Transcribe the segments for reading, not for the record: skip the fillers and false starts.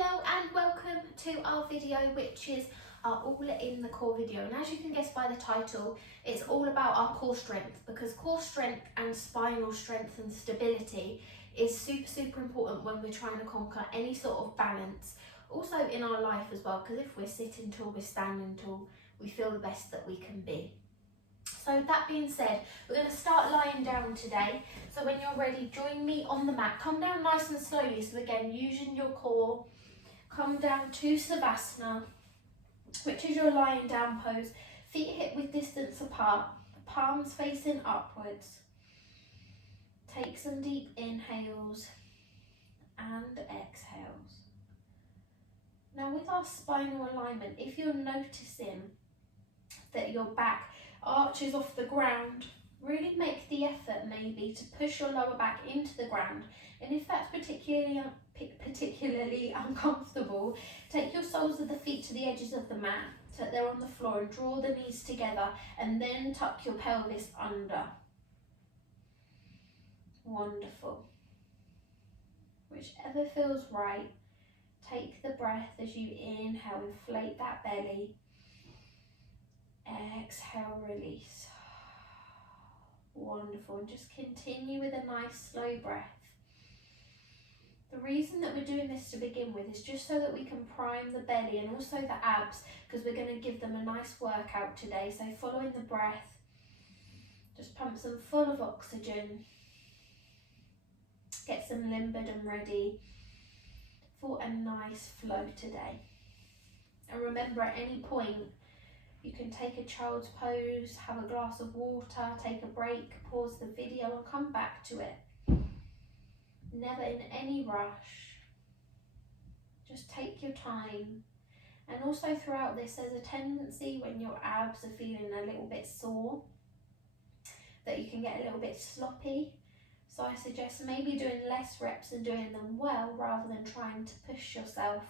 Hello and welcome to our video, which is our all in the core video. And as you can guess by the title, it's all about our core strength, because core strength and spinal strength and stability is super important when we're trying to conquer any sort of balance. Also in our life as well, because if we're sitting tall, we're standing tall, we feel the best that we can be. So that being said, we're going to start lying down today. So when you're ready, join me on the mat. Come down nice and slowly. So again, using your core, come down to Savasana, which is your lying down pose. Feet hip width distance apart, palms facing upwards. Take some deep inhales and exhales. Now with our spinal alignment, if you're noticing that your back arches off the ground, really make the effort maybe to push your lower back into the ground. And if that's particularly uncomfortable, take your soles of the feet to the edges of the mat so that they're on the floor, and draw the knees together and then tuck your pelvis under. Wonderful. Whichever feels right. Take the breath as you inhale, inflate that belly. Exhale, release. Wonderful. And just continue with a nice slow breath. The reason that we're doing this to begin with is just so that we can prime the belly and also the abs, because we're going to give them a nice workout today. So following the breath, just pump them full of oxygen. Get them limbered and ready for a nice flow today. And remember, at any point, you can take a child's pose, have a glass of water, take a break, pause the video and come back to it. Never in any rush. Just take your time. And also throughout this, there's a tendency when your abs are feeling a little bit sore that you can get a little bit sloppy. So I suggest maybe doing less reps and doing them well, rather than trying to push yourself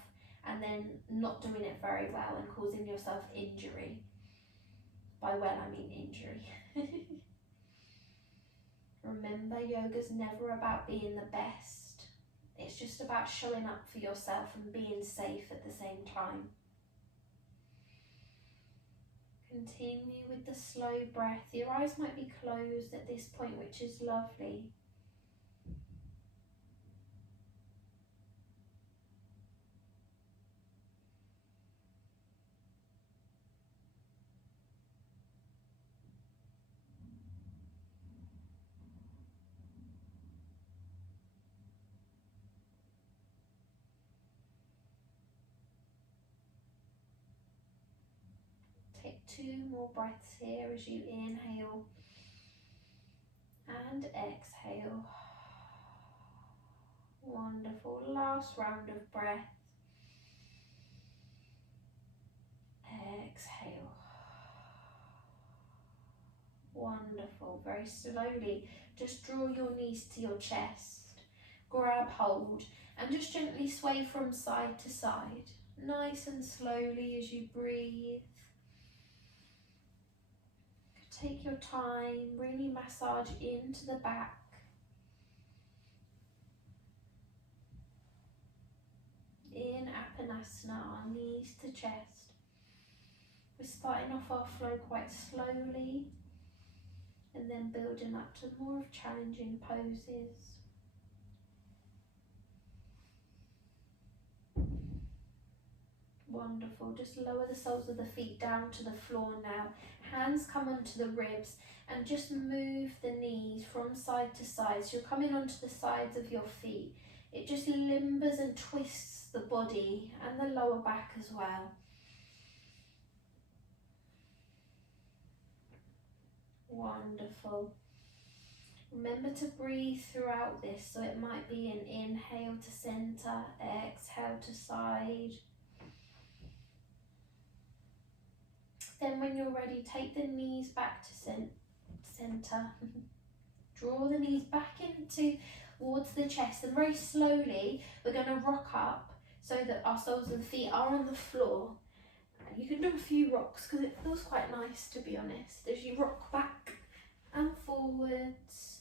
and then not doing it very well and causing yourself injury. By well, I mean injury. Remember, yoga's never about being the best. It's just about showing up for yourself and being safe at the same time. Continue with the slow breath. Your eyes might be closed at this point, which is lovely. Take 2 more breaths here as you inhale and exhale. Wonderful. Last round of breath. Exhale. Wonderful. Very slowly, just draw your knees to your chest. Grab hold and just gently sway from side to side. Nice and slowly as you breathe. Take your time, really massage into the back. In Apanasana, our knees to chest. We're starting off our flow quite slowly and then building up to more of challenging poses. Wonderful. Just lower the soles of the feet down to the floor now. Hands come onto the ribs and just move the knees from side to side. So you're coming onto the sides of your feet. It just limbers and twists the body and the lower back as well. Wonderful. Remember to breathe throughout this. So it might be an inhale to center, exhale to side. Then when you're ready, take the knees back to center. Draw the knees back towards the chest, and very slowly we're going to rock up so that our soles of the feet are on the floor. You can do a few rocks because it feels quite nice, to be honest, as you rock back and forwards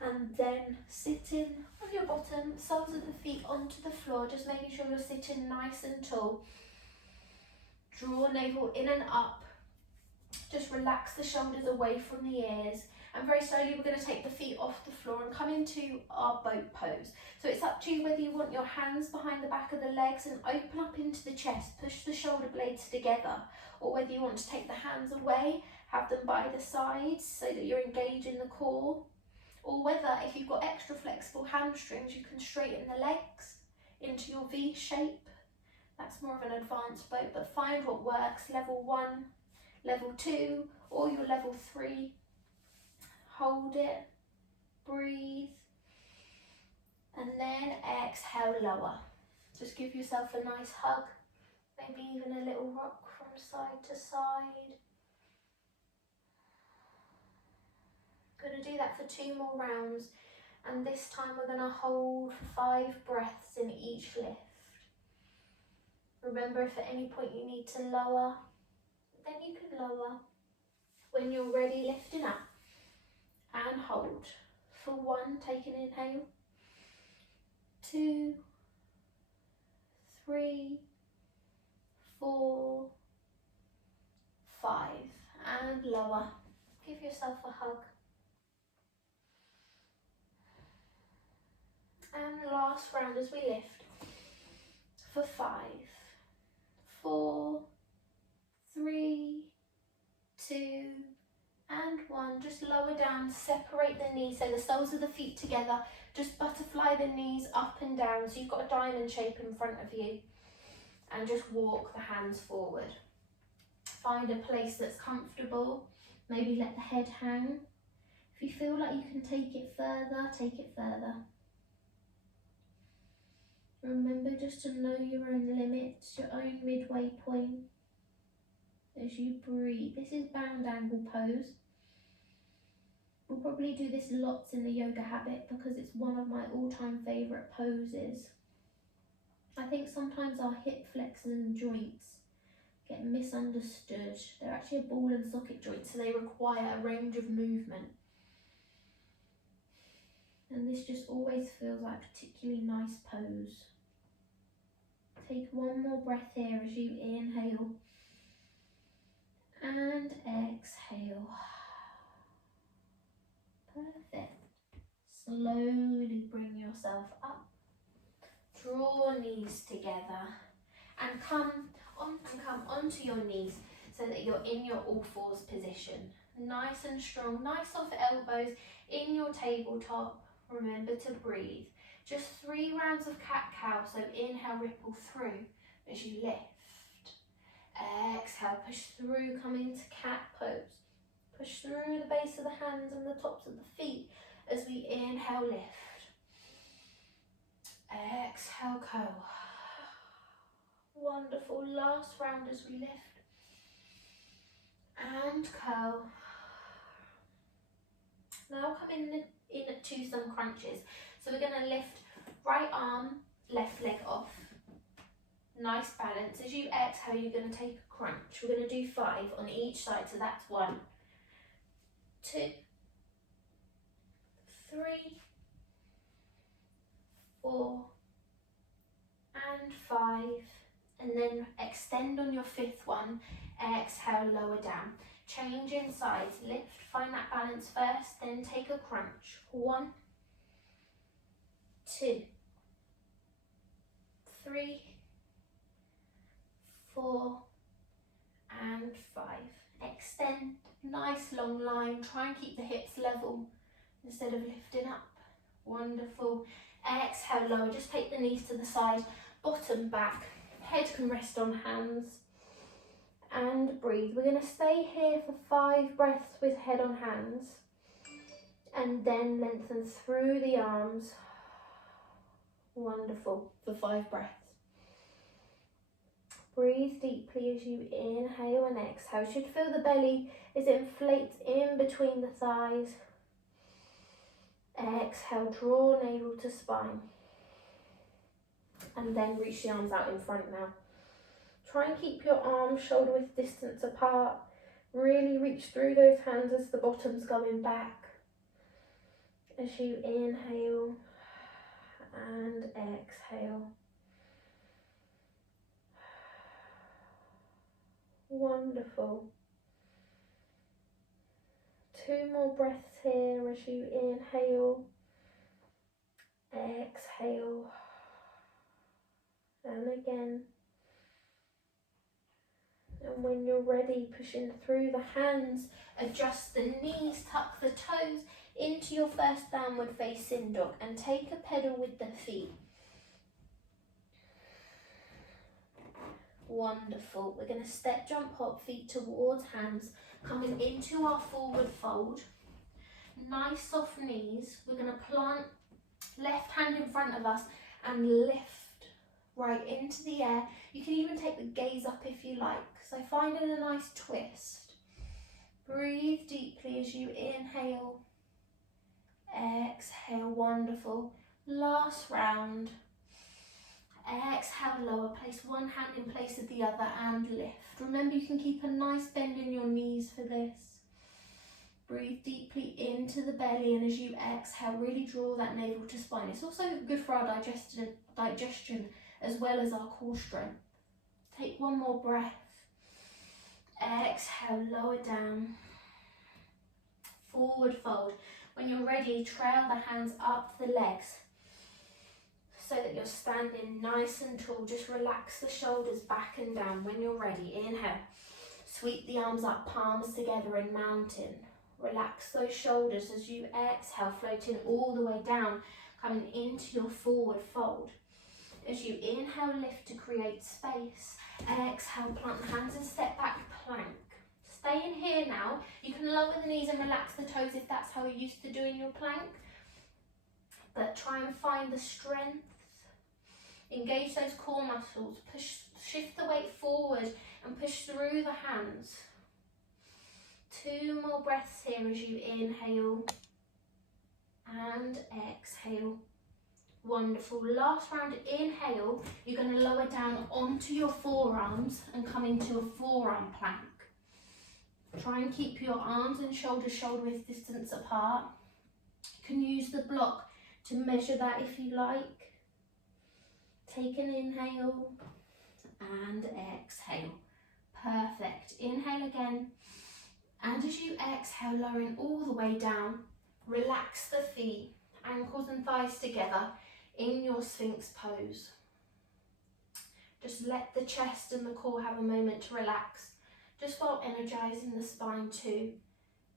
And then sitting on your bottom, soles of the feet onto the floor, just making sure you're sitting nice and tall. Draw navel in and up. Just relax the shoulders away from the ears. And very slowly we're going to take the feet off the floor and come into our boat pose. So it's up to you whether you want your hands behind the back of the legs and open up into the chest, push the shoulder blades together, or whether you want to take the hands away, have them by the sides so that you're engaging the core. Or whether, if you've got extra flexible hamstrings, you can straighten the legs into your V shape. That's more of an advanced boat, but find what works. Level 1, level 2, or your level 3. Hold it, breathe, and then exhale, lower. Just give yourself a nice hug, maybe even a little rock from side to side. Going to do that for 2 more rounds, and this time we're going to hold for 5 breaths in each lift. Remember, if at any point you need to lower, then you can lower. When you're ready, lifting up and hold. For 1, take an inhale, 2, 3, 4, 5, and lower. Give yourself a hug. And last round as we lift, for 5, 4, 3, 2, and 1. Just lower down, separate the knees, so the soles of the feet together. Just butterfly the knees up and down, so you've got a diamond shape in front of you. And just walk the hands forward. Find a place that's comfortable. Maybe let the head hang. If you feel like you can take it further, take it further. Remember just to know your own limits, your own midway point as you breathe. This is bound angle pose. We'll probably do this lots in the yoga habit because it's one of my all-time favourite poses. I think sometimes our hip flexors and joints get misunderstood. They're actually a ball and socket joint, so they require a range of movement. And this just always feels like a particularly nice pose. Take 1 more breath here as you inhale and exhale. Perfect. Slowly bring yourself up. Draw knees together and come onto your knees so that you're in your all fours position. Nice and strong, nice soft elbows in your tabletop. Remember to breathe. Just 3 rounds of cat-cow, so inhale, ripple through as you lift. Exhale, push through, come into cat pose. Push through the base of the hands and the tops of the feet as we inhale, lift. Exhale, cow. Wonderful. Last round as we lift. And curl. Now come in to some crunches. So we're going to lift right arm, left leg off. Nice balance. As you exhale, you're going to take a crunch. We're going to do 5 on each side. So that's 1, 2, 3, 4, and 5. And then extend on your 5th one. Exhale, lower down. Change in sides. Lift, find that balance first, then take a crunch. 1, 2, 3, 4, and 5. Extend, nice long line. Try and keep the hips level instead of lifting up. Wonderful. Exhale, lower. Just take the knees to the side, bottom back. Head can rest on hands. And breathe. We're going to stay here for 5 breaths with head on hands. And then lengthen through the arms. Wonderful. For 5 breaths. Breathe deeply as you inhale and exhale. You should feel the belly as it inflates in between the thighs. Exhale, draw navel to spine. And then reach the arms out in front now. Try and keep your arms shoulder width distance apart. Really reach through those hands as the bottom's going back. as you inhale and exhale. Wonderful. 2 more breaths here as you inhale, exhale, and again. And when you're ready, pushing through the hands, adjust the knees, tuck the toes into your first downward facing dog and take a pedal with the feet. Wonderful. We're going to step, jump, hop, feet towards hands, coming into our forward fold. Nice soft knees. We're going to plant left hand in front of us and lift right into the air. You can even take the gaze up if you like. So finding a nice twist. Breathe deeply as you inhale, exhale. Wonderful. Last round. Exhale, lower, place one hand in place of the other and lift. Remember, you can keep a nice bend in your knees for this. Breathe deeply into the belly, and as you exhale, really draw that navel to spine. It's also good for our digestion as well as our core strength. Take one more breath. Exhale, lower down. Forward fold. When you're ready, trail the hands up the legs, so that you're standing nice and tall. Just relax the shoulders back and down. When you're ready, inhale. Sweep the arms up, palms together in mountain. Relax those shoulders as you exhale, floating all the way down, coming into your forward fold. As you inhale, lift to create space. Exhale, plant the hands and step back, plank. Stay in here now. You can lower the knees and relax the toes if that's how you're used to doing your plank. But try and find the strength. Engage those core muscles, shift the weight forward and push through the hands. 2 more breaths here as you inhale and exhale. Wonderful. Last round, inhale, you're going to lower down onto your forearms and come into a forearm plank. Try and keep your arms and shoulders shoulder width distance apart. You can use the block to measure that if you like. Take an inhale and exhale. Perfect. Inhale again. And as you exhale, lowering all the way down, relax the feet, ankles and thighs together in your Sphinx pose. Just let the chest and the core have a moment to relax, just while energizing the spine too.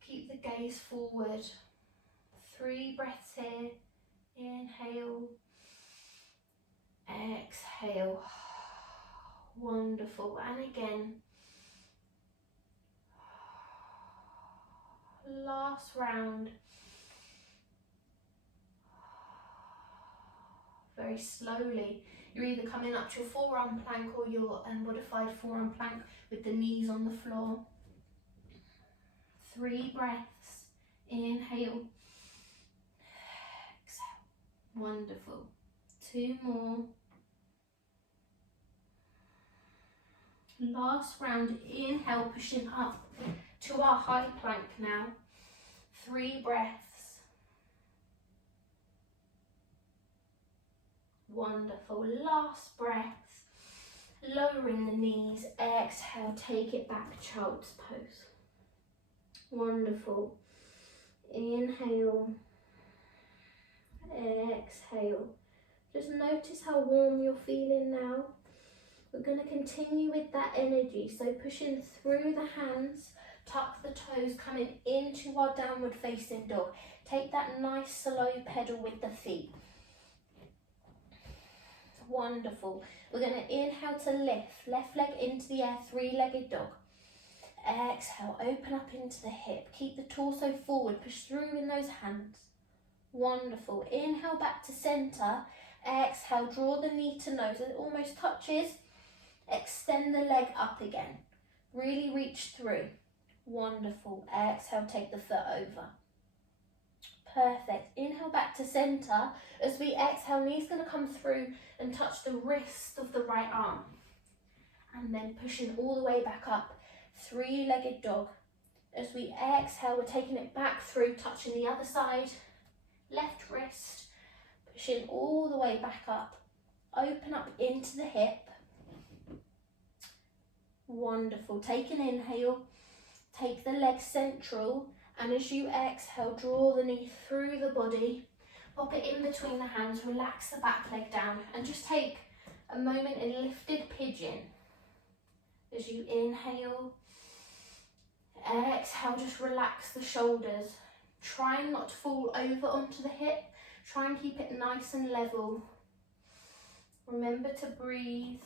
Keep the gaze forward. 3 breaths here. Inhale. Exhale. Wonderful. And again. Last round. Very slowly. You're either coming up to your forearm plank or your modified forearm plank with the knees on the floor. 3 breaths. Inhale. Exhale. Wonderful. 2 more. Last round. Inhale, pushing up to our high plank now. 3 breaths. Wonderful. Last breath. Lowering the knees. Exhale, take it back, child's pose. Wonderful. Inhale. Exhale. Just notice how warm you're feeling now. We're going to continue with that energy. So pushing through the hands, tuck the toes, coming into our downward facing dog. Take that nice slow pedal with the feet. Wonderful. We're going to inhale to lift. Left leg into the air, 3-legged dog. Exhale, open up into the hip. Keep the torso forward. Push through in those hands. Wonderful. Inhale back to center. Exhale, draw the knee to nose. It almost touches. Extend the leg up again. Really reach through. Wonderful. Exhale, take the foot over. Perfect. Inhale back to center. As we exhale, knee's going to come through and touch the wrist of the right arm. And then pushing all the way back up. 3-legged dog. As we exhale, we're taking it back through, touching the other side. left wrist, pushing all the way back up. Open up into the hip. Wonderful. Take an inhale, take the leg central, and as you exhale, draw the knee through the body, pop it in between the hands, relax the back leg down, and just take a moment in lifted pigeon. As you inhale, exhale, just relax the shoulders. Try not to fall over onto the hip. Try and keep it nice and level. Remember to breathe.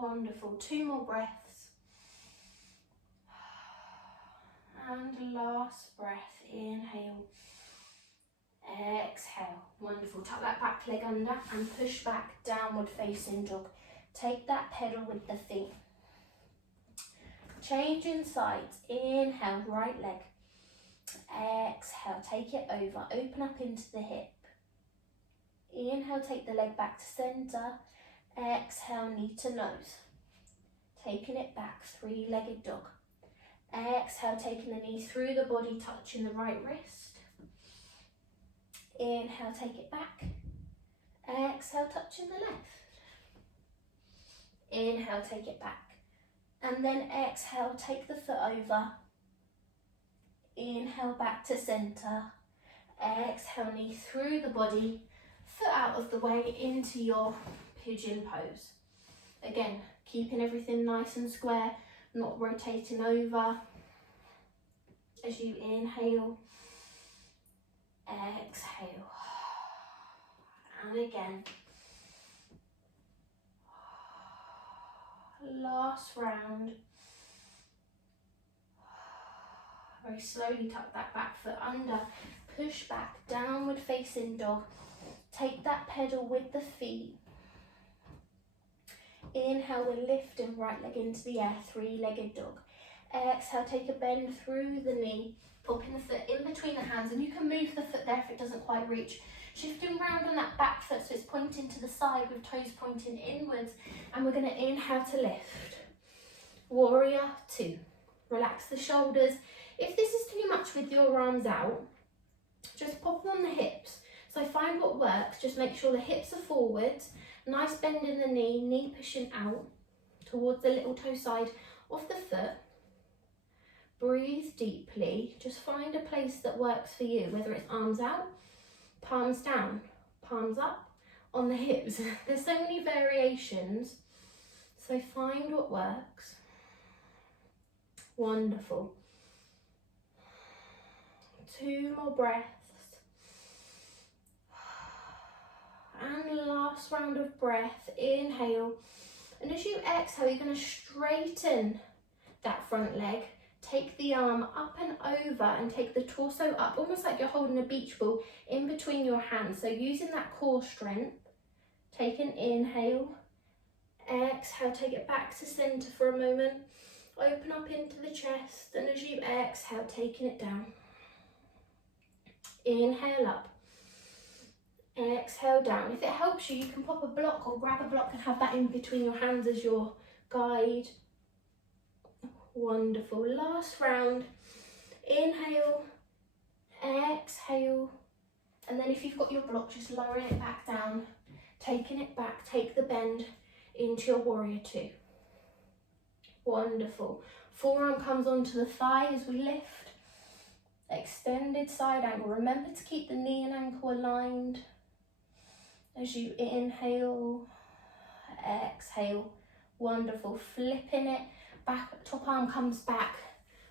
Wonderful. 2 more breaths. And last breath. Inhale. Exhale. Wonderful. Tuck that back leg under and push back, downward facing dog. Take that pedal with the feet. Changing sides. Inhale, right leg. Exhale, take it over. Open up into the hip. Inhale, take the leg back to centre. Exhale, knee to nose. Taking it back, 3-legged dog. Exhale, taking the knee through the body, touching the right wrist. Inhale, take it back. Exhale, touching the left. Inhale, take it back. And then exhale, take the foot over. Inhale, back to centre. Exhale, knee through the body, foot out of the way into your pigeon pose. Again, keeping everything nice and square, not rotating over. As you inhale, exhale, and again. Last round. Very slowly tuck that back foot under, push back, downward facing dog. Take that pedal with the feet. Inhale, we're lifting right leg into the air, 3-legged dog. Exhale, take a bend through the knee, popping the foot in between the hands, and you can move the foot there if it doesn't quite reach. Shifting round on that back foot so it's pointing to the side with toes pointing inwards, and we're going to inhale to lift. Warrior 2. Relax the shoulders. If this is too much with your arms out, just pop them on the hips. So find what works. Just make sure the hips are forwards. Nice bend in the knee, knee pushing out towards the little toe side of the foot. Breathe deeply. Just find a place that works for you, whether it's arms out, palms down, palms up, on the hips. There's so many variations. So find what works. Wonderful. 2 more breaths. And last round of breath. Inhale. And as you exhale, you're going to straighten that front leg. Take the arm up and over and take the torso up, almost like you're holding a beach ball in between your hands. So using that core strength. Take an inhale. Exhale, take it back to centre for a moment. Open up into the chest, and as you exhale, taking it down. Inhale up. Exhale down. If it helps you, you can pop a block or grab a block and have that in between your hands as your guide. Wonderful. Last round. Inhale. Exhale. And then if you've got your block, just lowering it back down. Taking it back. Take the bend into your warrior 2. Wonderful. Forearm comes onto the thigh as we lift. Extended side angle. Remember to keep the knee and ankle aligned. As you inhale, exhale. Wonderful. Flipping it back. Top arm comes back.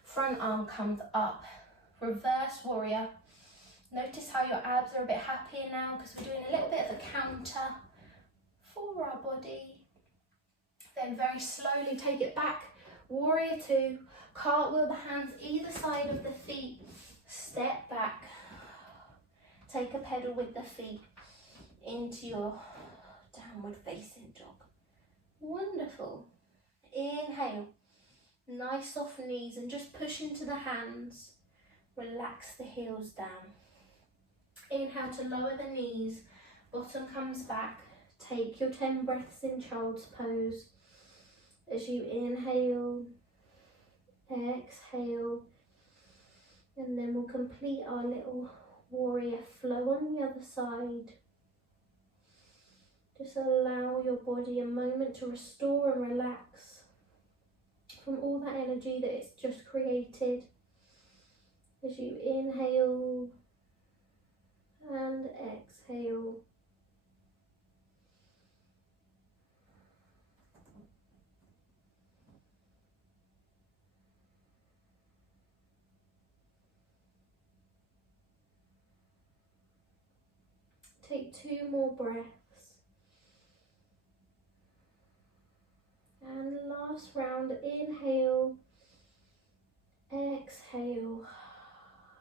Front arm comes up. Reverse warrior. Notice how your abs are a bit happier now because we're doing a little bit of a counter for our body. Then very slowly take it back. Warrior 2. Cartwheel the hands either side of the feet. Step back. Take a pedal with the feet into your downward facing dog. Wonderful. Inhale. Nice soft knees and just push into the hands. Relax the heels down. Inhale to lower the knees. Bottom comes back. Take your 10 breaths in child's pose. As you inhale, exhale, and then we'll complete our little warrior flow on the other side. Just allow your body a moment to restore and relax from all that energy that it's just created. As you inhale and exhale. Take 2 more breaths. And last round, inhale, exhale.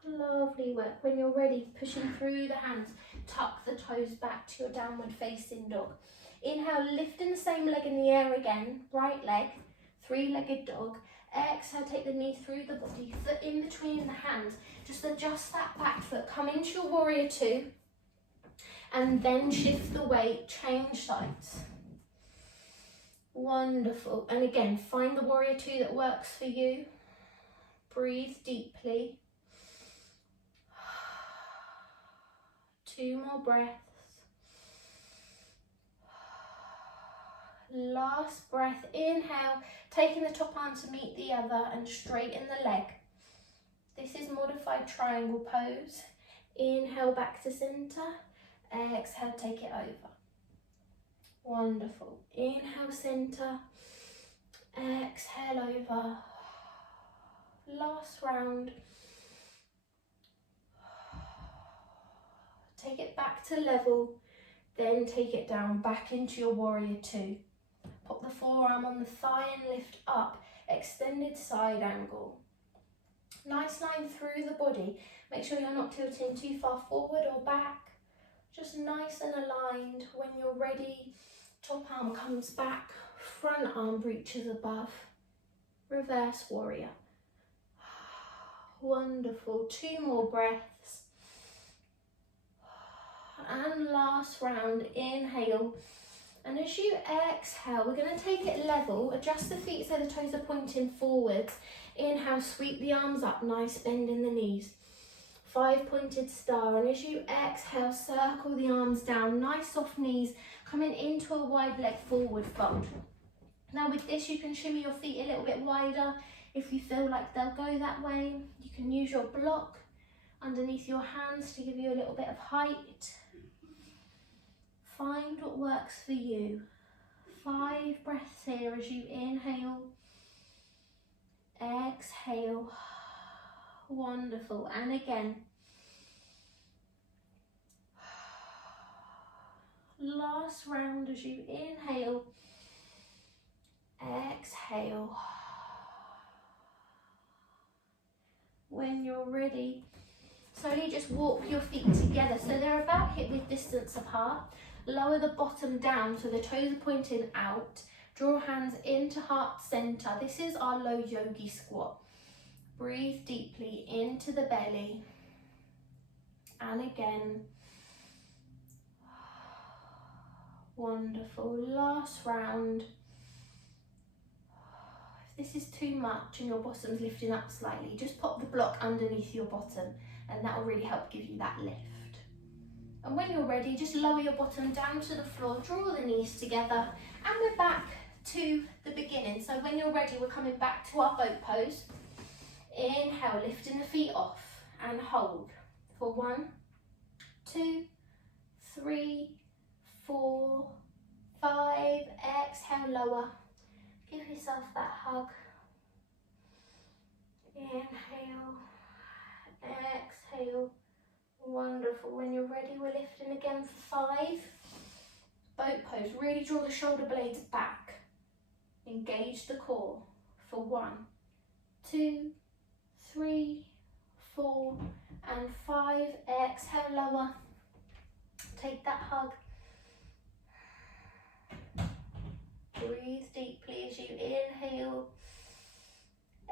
Lovely work. When you're ready, pushing through the hands, tuck the toes back to your downward facing dog. Inhale, lifting the same leg in the air again, right leg, 3-legged dog. Exhale, take the knee through the body, foot in between the hands. Just adjust that back foot, come into your warrior 2, and then shift the weight, change sides. Wonderful. And again, find the warrior 2 that works for you. Breathe deeply. 2 more breaths. Last breath, inhale, taking the top arm to meet the other and straighten the leg. This is modified triangle pose. Inhale back to center, exhale, take it over. Wonderful. Inhale, center, exhale over. Last round. Take it back to level, then take it down back into your warrior 2. Pop the forearm on the thigh and lift up, extended side angle. Nice line through the body. Make sure you're not tilting too far forward or back. Just nice and aligned. When you're ready, top arm comes back, front arm reaches above. Reverse warrior. Wonderful. 2 more breaths. And last round, inhale. And as you exhale, we're going to take it level. Adjust the feet so the toes are pointing forwards. Inhale, sweep the arms up, nice bend in the knees. 5-pointed star. And as you exhale, circle the arms down, nice soft knees, coming into a wide leg forward fold. Now with this, you can shimmy your feet a little bit wider. If you feel like they'll go that way, you can use your block underneath your hands to give you a little bit of height. Find what works for you. 5 breaths here as you inhale, exhale. Wonderful. And again. Last round as you inhale, exhale. When you're ready, slowly just walk your feet together so they're about hip-width distance apart. Lower the bottom down so the toes are pointing out. Draw hands into heart center. This is our low yogi squat. Breathe deeply into the belly. And again. Wonderful. Last round. If this is too much and your bottom's lifting up slightly, just pop the block underneath your bottom and that will really help give you that lift. And when you're ready, just lower your bottom down to the floor, draw the knees together, and we're back to the beginning. So when you're ready, we're coming back to our boat pose. Inhale, lifting the feet off and hold for 1, 2, 3, 4, 5. Exhale, lower. Give yourself that hug. Inhale, exhale. Wonderful. When you're ready, we're lifting again for 5. Boat pose. Really draw the shoulder blades back. Engage the core for 1, 2, 3, 4, and 5. Exhale, lower. Take that hug. Breathe deeply as you inhale.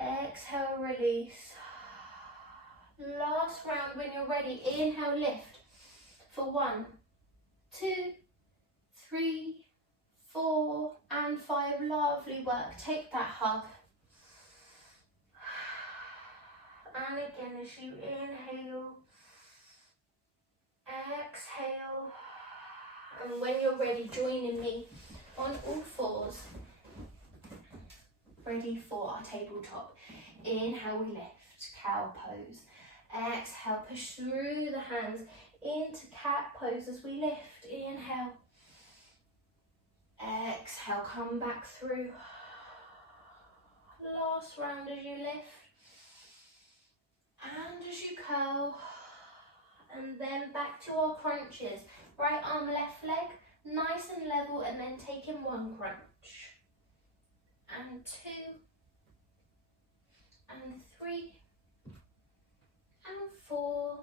Exhale, release. Last round when you're ready. Inhale, lift for 1, 2, 3, 4, and 5. Lovely work. Take that hug. And again, as you inhale, exhale. And when you're ready, joining me on all fours. Ready for our tabletop. Inhale, we lift, cow pose. Exhale, push through the hands into cat pose as we lift. Inhale. Exhale, come back through. Last round as you lift. And as you curl. And then back to our crunches. Right arm, left leg, nice and level, and then taking one crunch. And 2. And 3. And 4.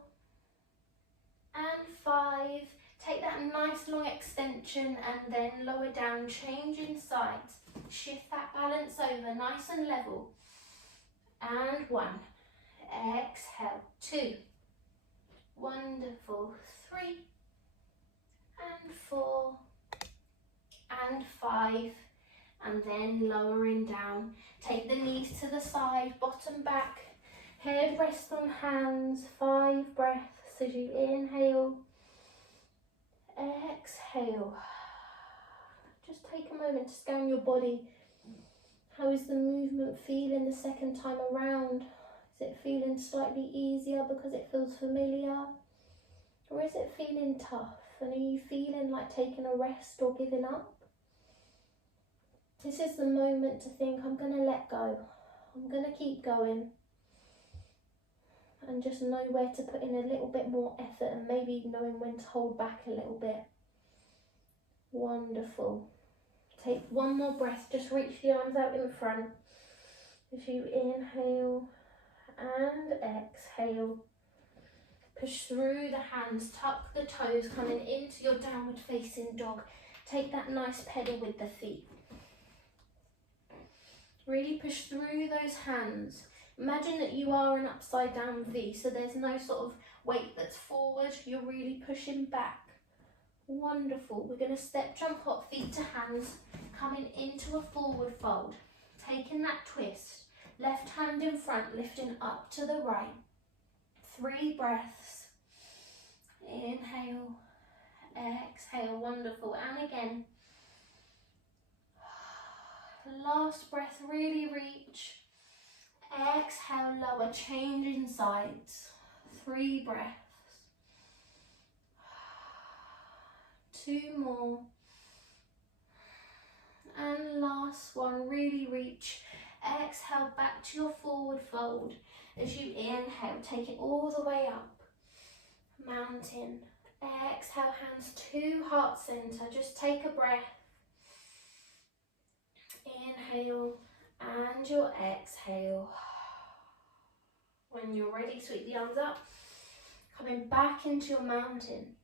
And 5. Take that nice long extension and then lower down, changing sides. Shift that balance over, nice and level. And 1. Exhale. 2. Wonderful. 3. And 4. And 5. And then lowering down. Take the knees to the side, bottom back. Head rest on hands. 5 breaths as you inhale. Exhale. Just take a moment to scan your body. How is the movement feeling the second time around? Is it feeling slightly easier because it feels familiar? Or is it feeling tough? And are you feeling like taking a rest or giving up? This is the moment to think, I'm going to let go. I'm going to keep going. And just know where to put in a little bit more effort and maybe knowing when to hold back a little bit. Wonderful. Take one more breath. Just reach the arms out in front. As you inhale and exhale. Push through the hands, tuck the toes, coming into your downward facing dog. Take that nice pedal with the feet. Really push through those hands. Imagine that you are an upside down V, so there's no sort of weight that's forward, you're really pushing back. Wonderful. We're going to step, jump, hop, feet to hands, coming into a forward fold. Taking that twist, left hand in front, lifting up to the right. 3 breaths. Inhale, exhale, wonderful. And again. Last breath, really reach. Exhale, lower, changing sides. 3 breaths. 2 more. And last one, really reach. Exhale, back to your forward fold. As you inhale, take it all the way up. Mountain. Exhale, hands to heart center. Just take a breath. Inhale and your exhale. When you're ready, sweep the arms up. Coming back into your mountain.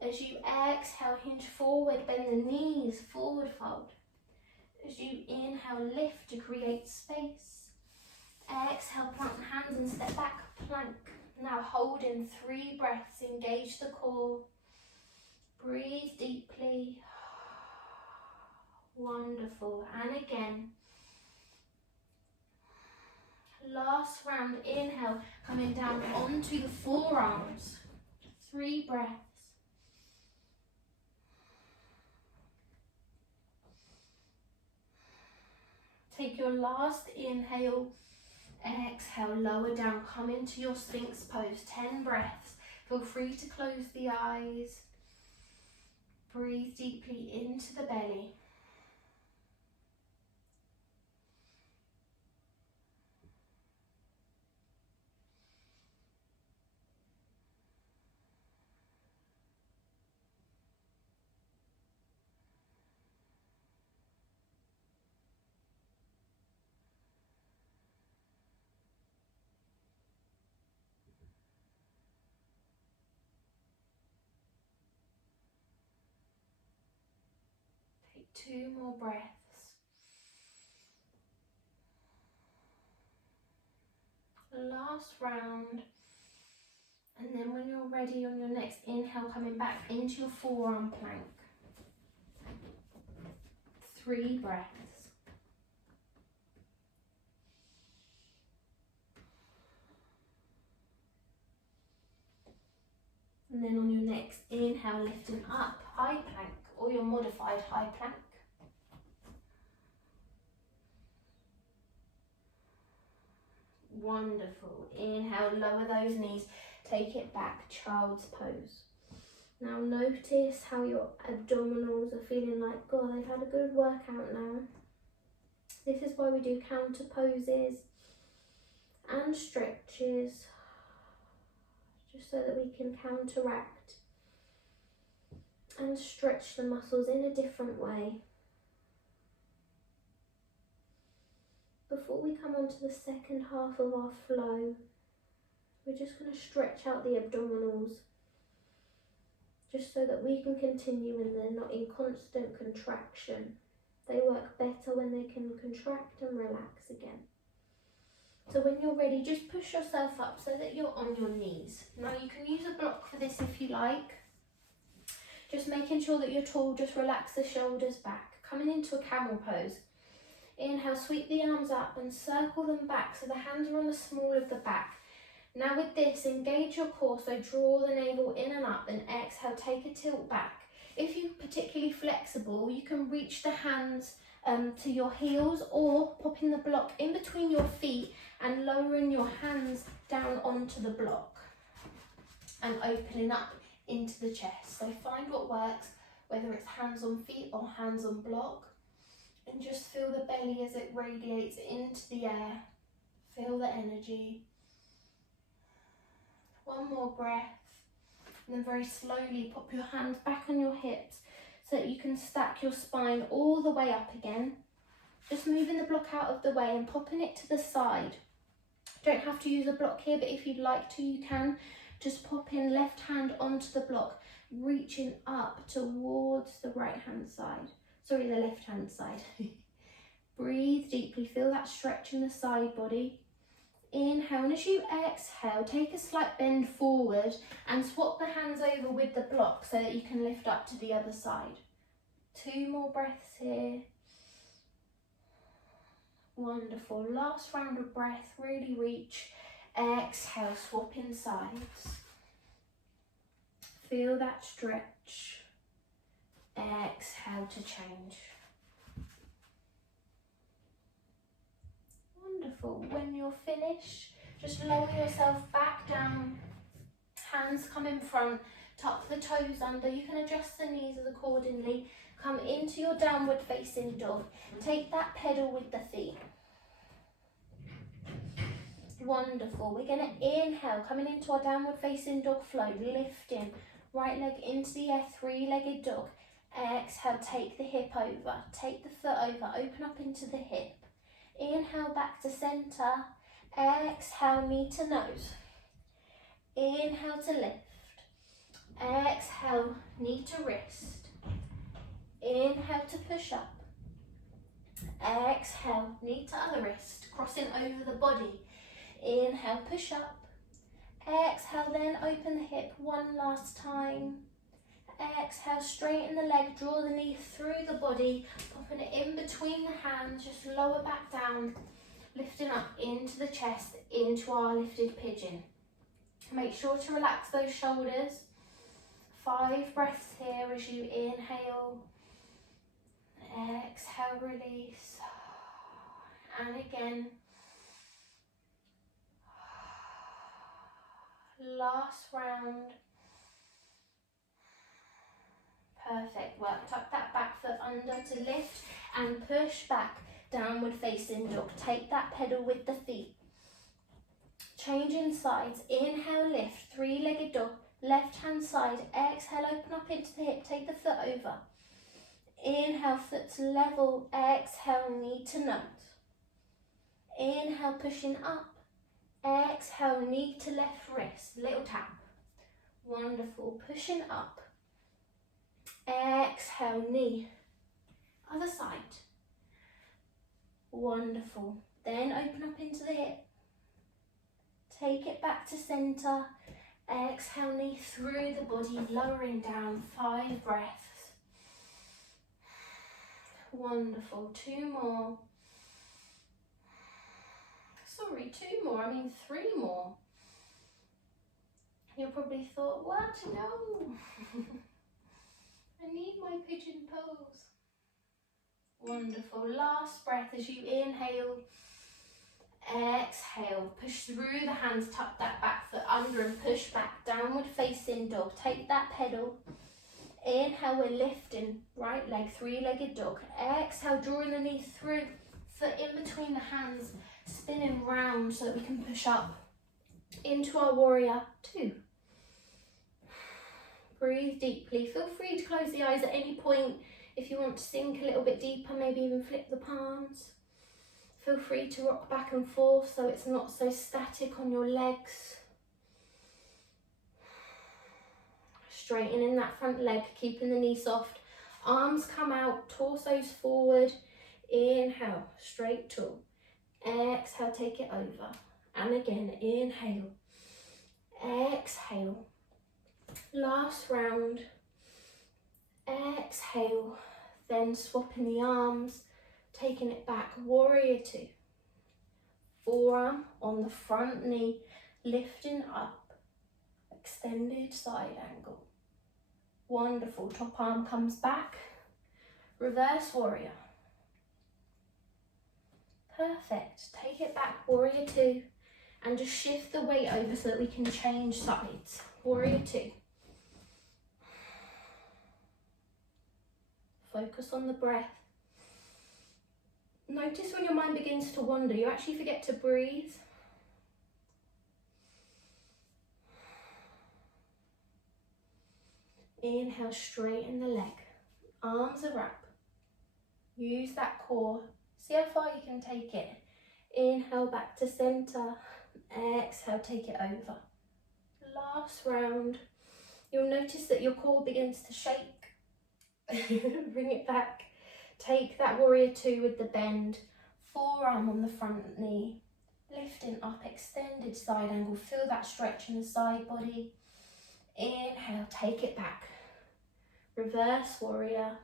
As you exhale, hinge forward, bend the knees, forward fold. As you inhale, lift to create space. Exhale, plant the hands and step back, plank. Now hold in 3 breaths, engage the core. Breathe deeply. Wonderful. And again. Last round, inhale, coming down onto the forearms. 3 breaths. Take your last inhale, exhale, lower down, come into your Sphinx pose, 10 breaths. Feel free to close the eyes. Breathe deeply into the belly. Take 2 more breaths. Last round. And then when you're ready on your next inhale, coming back into your forearm plank. 3 breaths. And then on your next inhale, lifting up, high plank or your modified high plank. Wonderful. Inhale, lower those knees, take it back, child's pose. Now notice how your abdominals are feeling like, God, they've had a good workout now. This is why we do counter poses and stretches, just so that we can counteract and stretch the muscles in a different way. Before we come on to the second half of our flow, we're just going to stretch out the abdominals, just so that we can continue and they're not in constant contraction. They work better when they can contract and relax again. So when you're ready, just push yourself up so that you're on your knees. Now you can use a block for this if you like. Just making sure that you're tall, just relax the shoulders back. Coming into a camel pose. Inhale, sweep the arms up and circle them back so the hands are on the small of the back. Now with this, engage your core, so draw the navel in and up, and exhale, take a tilt back. If you're particularly flexible, you can reach the hands to your heels, or popping the block in between your feet and lowering your hands down onto the block and opening up into the chest. So find what works, whether it's hands on feet or hands on block, and just feel the belly as it radiates into the air. Feel the energy. One more breath, and then very slowly pop your hands back on your hips so that you can stack your spine all the way up again. Just moving the block out of the way and popping it to the side. You don't have to use a block here, but if you'd like to, you can. Just pop in left hand onto the block, reaching up towards the right hand side. Sorry, the left hand side. Breathe deeply, feel that stretch in the side body. Inhale, and as you exhale, take a slight bend forward and swap the hands over with the block so that you can lift up to the other side. 2 more breaths here. Wonderful. Last round of breath, really reach. Exhale, swapping sides. Feel that stretch. Exhale to change. Wonderful. When you're finished, just lower yourself back down. Hands come in front, tuck the toes under. You can adjust the knees accordingly. Come into your downward facing dog. Take that pedal with the feet. Wonderful. We're going to inhale, coming into our downward facing dog flow, lifting. Right leg into the air, 3-legged dog. Exhale, take the hip over, take the foot over, open up into the hip. Inhale back to centre, exhale knee to nose. Inhale to lift, exhale knee to wrist. Inhale to push up, exhale knee to other wrist, crossing over the body. Inhale, push up, exhale then open the hip one last time. Exhale, straighten the leg, draw the knee through the body, popping it in between the hands, just lower back down, lifting up into the chest, into our lifted pigeon. Make sure to relax those shoulders. 5 breaths here as you inhale, exhale, release, and again. Last round. Perfect work. Tuck that back foot under to lift and push back. Downward facing dog. Take that pedal with the feet. Changing sides. Inhale, lift. 3-legged dog. Left hand side. Exhale, open up into the hip. Take the foot over. Inhale, foot to level. Exhale, knee to nose. Inhale, pushing up. Exhale, knee to left wrist. Little tap. Wonderful. Pushing up. Exhale, knee. Other side. Wonderful. Then open up into the hip. Take it back to centre. Exhale, knee through the body, lowering down. 5 breaths. Wonderful. 2 more. Sorry, 2 more. I mean 3 more. You probably thought, what? No. I need my pigeon pose. Wonderful. Last breath as you inhale, exhale. Push through the hands, tuck that back foot under and push back. Downward facing dog. Take that pedal. Inhale, we're lifting. Right leg, three-legged dog. Exhale, drawing the knee through. Foot in between the hands, spinning round so that we can push up into our warrior two. Breathe deeply. Feel free to close the eyes at any point. If you want to sink a little bit deeper, maybe even flip the palms. Feel free to rock back and forth so it's not so static on your legs. Straightening that front leg, keeping the knee soft. Arms come out, torsos forward. Inhale, straight tall. Exhale, take it over. And again, inhale. Exhale. Last round. Exhale. Then swapping the arms, taking it back. Warrior two. Forearm on the front knee, lifting up. Extended side angle. Wonderful. Top arm comes back. Reverse warrior. Perfect. Take it back, warrior two, and just shift the weight over so that we can change sides. Warrior two. Focus on the breath. Notice when your mind begins to wander, you actually forget to breathe. Inhale, straighten the leg. Arms are up. Use that core. See how far you can take it. Inhale back to center. Exhale, take it over. Last round. You'll notice that your core begins to shake. Bring it back. Take that warrior two with the bend. Forearm on the front knee. Lifting up, extended side angle. Feel that stretch in the side body. Inhale, take it back. Reverse warrior.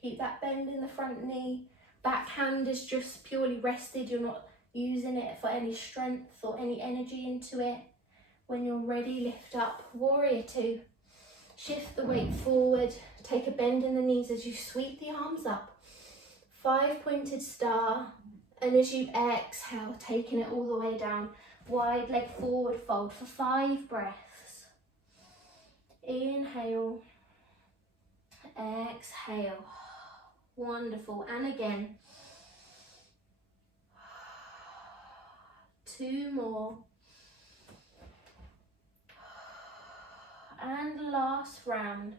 Keep that bend in the front knee. Back hand is just purely rested. You're not using it for any strength or any energy into it. When you're ready, lift up. Warrior two. Shift the weight forward. Take a bend in the knees as you sweep the arms up. 5-pointed star. And as you exhale, taking it all the way down. Wide leg forward fold for 5 breaths. Inhale. Exhale. Wonderful. And again. 2 more. And last round.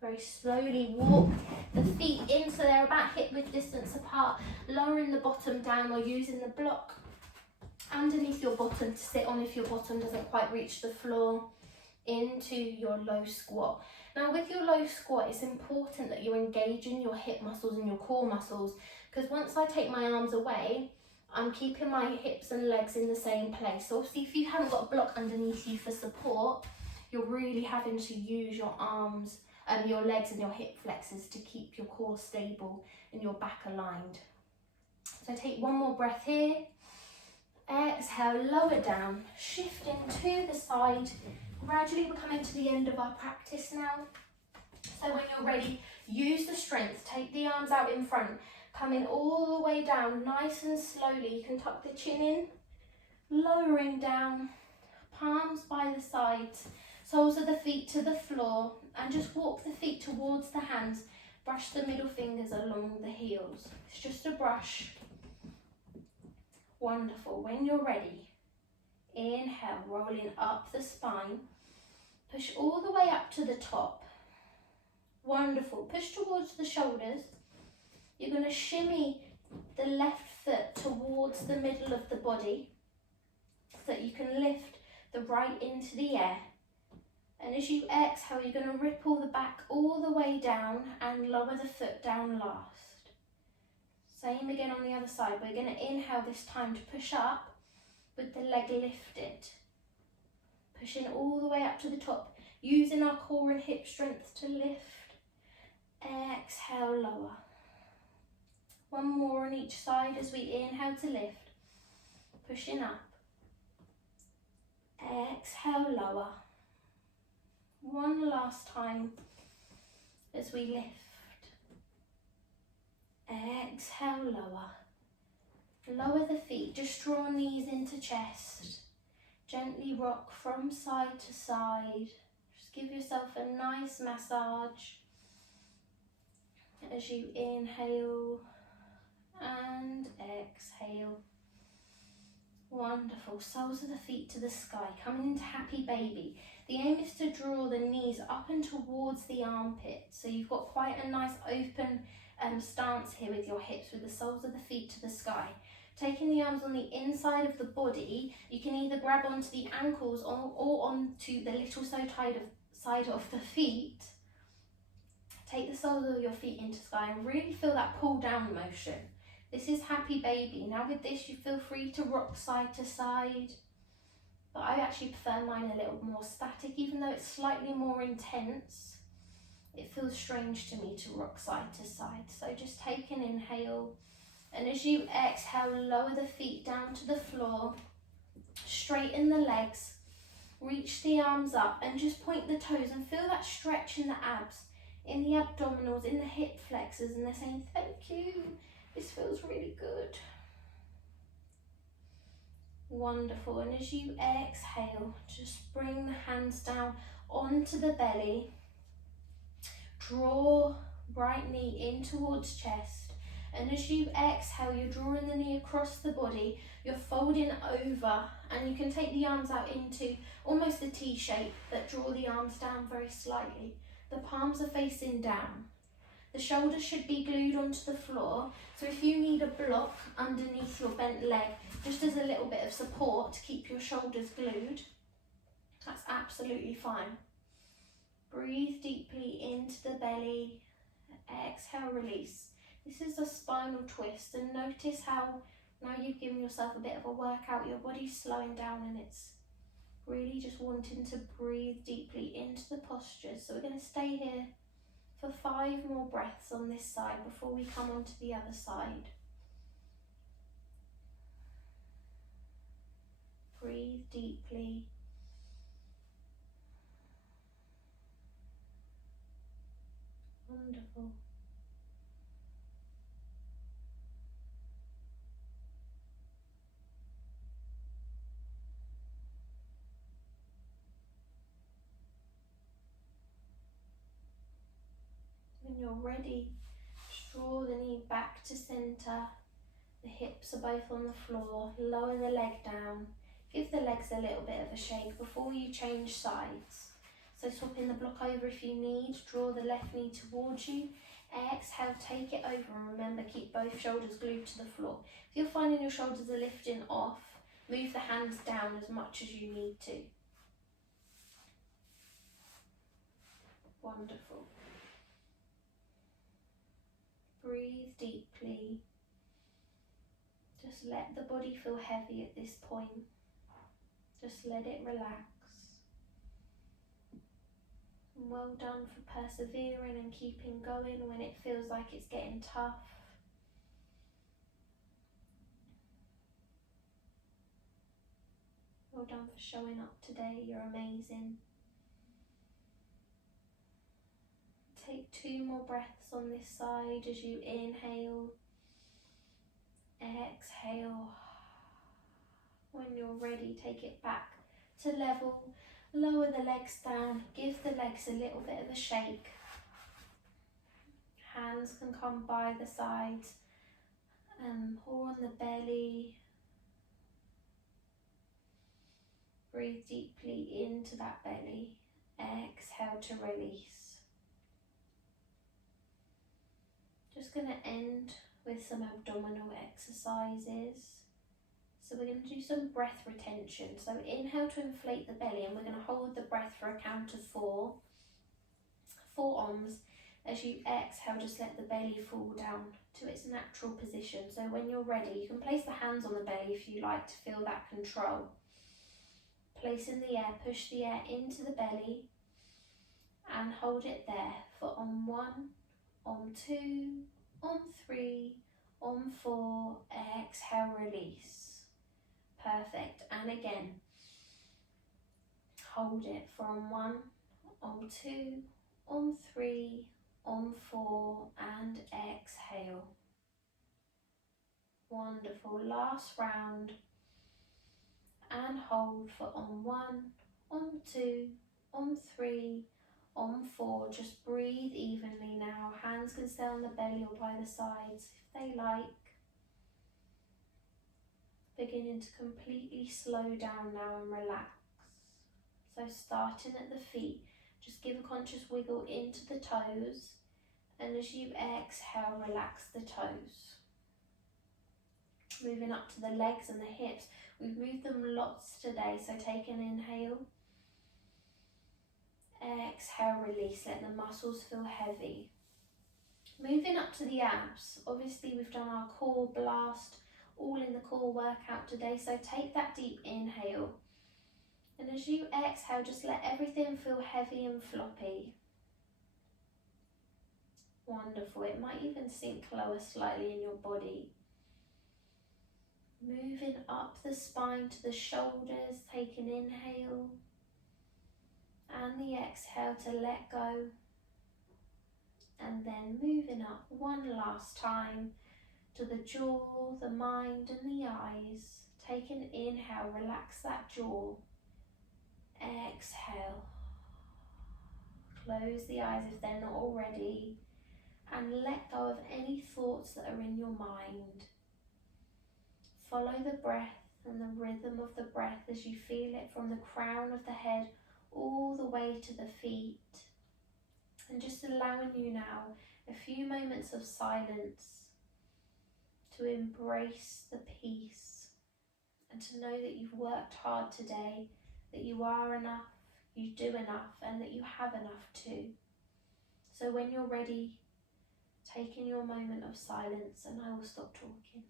Very slowly walk the feet in so they're about hip width distance apart, lowering the bottom down or using the block underneath your bottom to sit on if your bottom doesn't quite reach the floor, into your low squat. Now with your low squat, it's important that you're engaging your hip muscles and your core muscles, because once I take my arms away, I'm keeping my hips and legs in the same place. So obviously if you haven't got a block underneath you for support, you're really having to use your arms and your legs and your hip flexors to keep your core stable and your back aligned. So take one more breath here. Exhale, lower down, shifting to the side. Gradually we're coming to the end of our practice now. So when you're ready, use the strength. Take the arms out in front, coming all the way down, nice and slowly. You can tuck the chin in, lowering down, palms by the sides, soles of the feet to the floor, and just walk the feet towards the hands. Brush the middle fingers along the heels. It's just a brush. Wonderful. When you're ready, inhale, rolling up the spine. Push all the way up to the top. Wonderful. Push towards the shoulders. You're going to shimmy the left foot towards the middle of the body so that you can lift the right into the air. And as you exhale, you're going to ripple the back all the way down and lower the foot down last. Same again on the other side. We're going to inhale this time to push up with the leg lifted. Pushing all the way up to the top, using our core and hip strength to lift. Exhale, lower. One more on each side as we inhale to lift. pushing up. Exhale, lower. One last time as we lift. Exhale, lower. Lower the feet, just draw knees into chest. Gently rock from side to side. Just give yourself a nice massage as you inhale and exhale. Wonderful. Soles of the feet to the sky, coming into happy baby. The aim is to draw the knees up and towards the armpit. So you've got quite a nice open stance here with your hips, with the soles of the feet to the sky. Taking the arms on the inside of the body, you can either grab onto the ankles or onto the little side of the feet. Take the soles of your feet into sky and really feel that pull down motion. This is happy baby. Now with this, you feel free to rock side to side. But I actually prefer mine a little more static, even though it's slightly more intense. It feels strange to me to rock side to side. So just take an inhale. And as you exhale, lower the feet down to the floor. Straighten the legs. Reach the arms up and just point the toes and feel that stretch in the abs, in the abdominals, in the hip flexors. And they're saying, thank you. This feels really good. Wonderful. And as you exhale, just bring the hands down onto the belly. Draw right knee in towards chest. And as you exhale, you're drawing the knee across the body. You're folding over, and you can take the arms out into almost a T shape, but draw the arms down very slightly. The palms are facing down. The shoulders should be glued onto the floor. So if you need a block underneath your bent leg, just as a little bit of support to keep your shoulders glued, that's absolutely fine. Breathe deeply into the belly. Exhale, release. This is a spinal twist, and notice how now you've given yourself a bit of a workout, your body's slowing down and it's really just wanting to breathe deeply into the posture. So we're going to stay here for 5 more breaths on this side before we come on to the other side. Breathe deeply. Wonderful. When you're ready, draw the knee back to center. The hips are both on the floor. Lower the leg down. Give the legs a little bit of a shake before you change sides. So swapping the block over if you need. Draw the left knee towards you. Exhale, take it over, and remember, keep both shoulders glued to the floor. If you're finding your shoulders are lifting off, move the hands down as much as you need to. Wonderful. Breathe deeply. Just let the body feel heavy at this point. Just let it relax. And well done for persevering and keeping going when it feels like it's getting tough. Well done for showing up today. You're amazing. Take 2 more breaths on this side as you inhale. Exhale. When you're ready, take it back to level. Lower the legs down. Give the legs a little bit of a shake. Hands can come by the sides or on the belly. Breathe deeply into that belly. Exhale to release. Just going to end with some abdominal exercises. So we're going to do some breath retention. So inhale to inflate the belly, and we're going to hold the breath for a count of 4. 4 ohms. As you exhale, just let the belly fall down to its natural position. So when you're ready, you can place the hands on the belly if you like to feel that control. Place in the air, push the air into the belly and hold it there for Om 1, Om 2, Om 3, Om 4, exhale, release. Perfect. And again, hold it for on 1, on 2, on 3, on 4, and exhale. Wonderful. Last round. And hold for on 1, on 2, on 3, on 4. Just breathe evenly now. Hands can stay on the belly or by the sides if they like. Beginning to completely slow down now and relax. So starting at the feet, just give a conscious wiggle into the toes, and as you exhale, relax the toes. Moving up to the legs and the hips. We've moved them lots today, so take an inhale. Exhale, release, let the muscles feel heavy. Moving up to the abs. Obviously we've done our core blast, all in the core workout today, so take that deep inhale. And as you exhale, just let everything feel heavy and floppy. Wonderful. It might even sink lower slightly in your body. Moving up the spine to the shoulders, take an inhale. And the exhale to let go. And then moving up one last time to the jaw, the mind and the eyes. Take an inhale, relax that jaw. Exhale. Close the eyes if they're not already. And let go of any thoughts that are in your mind. Follow the breath and the rhythm of the breath as you feel it from the crown of the head all the way to the feet. And just allowing you now a few moments of silence to embrace the peace and to know that you've worked hard today, that you are enough, you do enough, and that you have enough too. So when you're ready, take in your moment of silence and I will stop talking.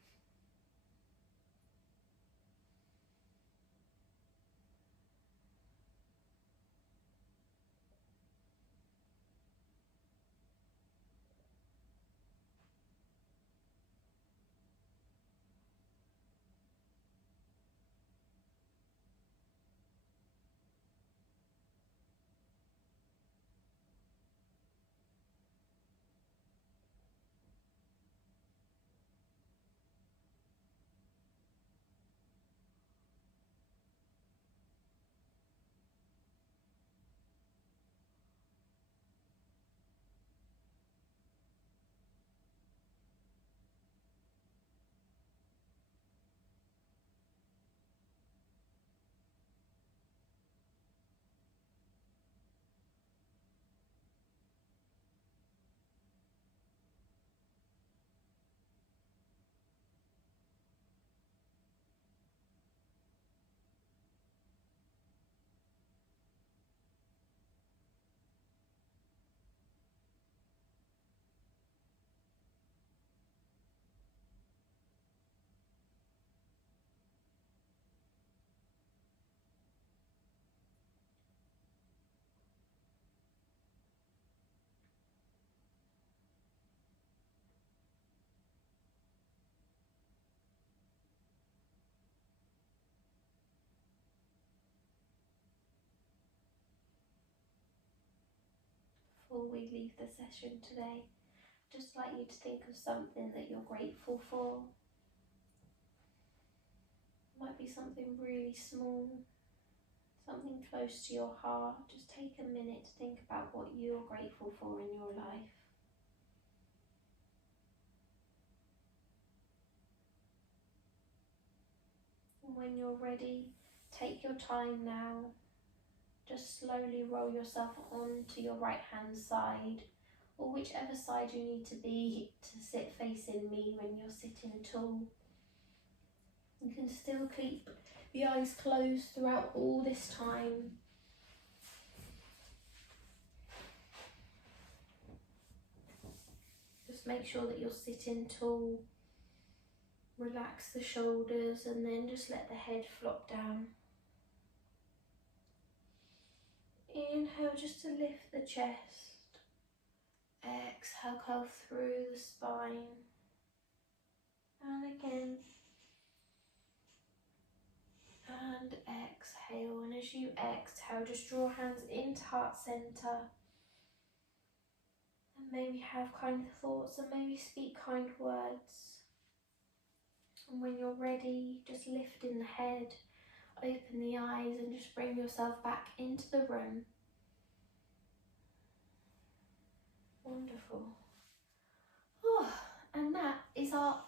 Before we leave the session today, just like you to think of something that you're grateful for. It might be something really small, something close to your heart. Just take a minute to think about what you're grateful for in your life. And when you're ready, take your time now. Just slowly roll yourself onto your right hand side, or whichever side you need to be to sit facing me when you're sitting tall. You can still keep the eyes closed throughout all this time. Just make sure that you're sitting tall. Relax the shoulders and then just let the head flop down. Inhale just to lift the chest. Exhale, curl through the spine. And again. And exhale. And as you exhale, just draw hands into heart center. And maybe have kind thoughts and maybe speak kind words. And when you're ready, just lifting the head, open the eyes and just bring yourself back into the room. Wonderful. Oh, and that is our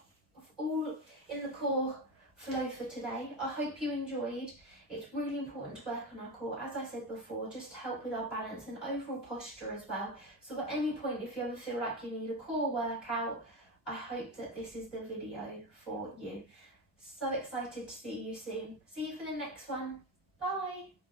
all in the core flow for today. I hope you enjoyed. It's really important to work on our core, as I said before, just to help with our balance and overall posture as well. So at any point, if you ever feel like you need a core workout, I hope that this is the video for you. So excited to see you soon. See you for the next one. Bye.